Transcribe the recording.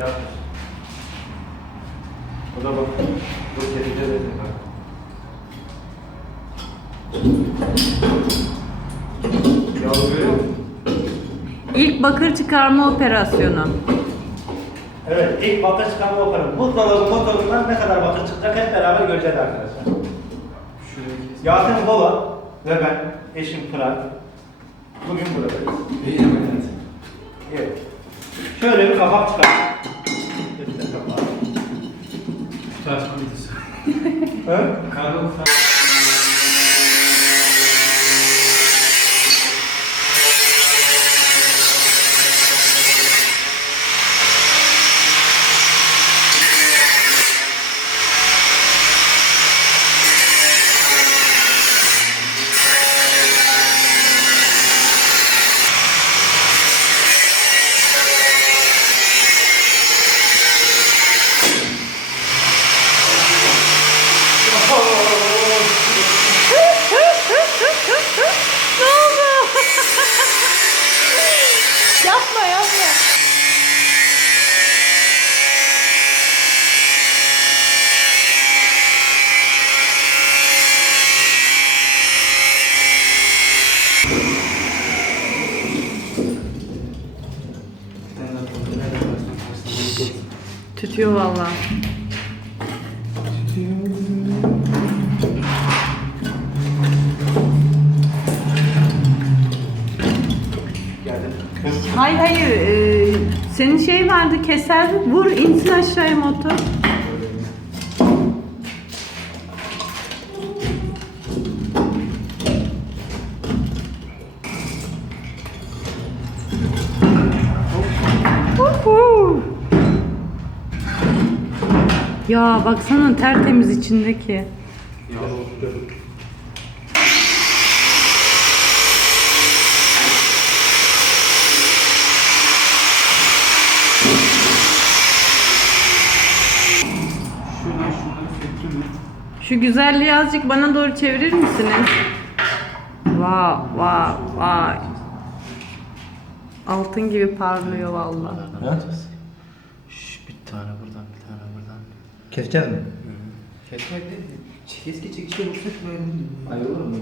Yapmış. O da bak. Bu kedide de bak. Musun? İlk bakır çıkarma operasyonu. Evet, ilk bakır çıkarma bakalım. Buzdolabı motorundan ne kadar bakır çıkacak hep beraber göreceğiz arkadaşlar. Şurayı kes. Yasin Baba ve ben, eşim Fırat. Bugün buradayız. İyi evet. Evet. Şöyle bir kapak çıkardık. He? Kargo ne oldu? Yapma yapma. Tütüyor vallahi. Hayır hayır. e, senin şey vardı keser. Vur insin aşağıya motor. Ya baksana tertemiz içindeki. Şuradan Şu güzelliği azıcık bana doğru çevirir misiniz? Vay vay vay. Altın gibi parlıyor vallahi. Ne yapacağız? Şş, bir tane buradan bir tane buradan. Keseceğiz mi? Kesmek değil. Keski çekişe vursak böyle. Hayır olur mu?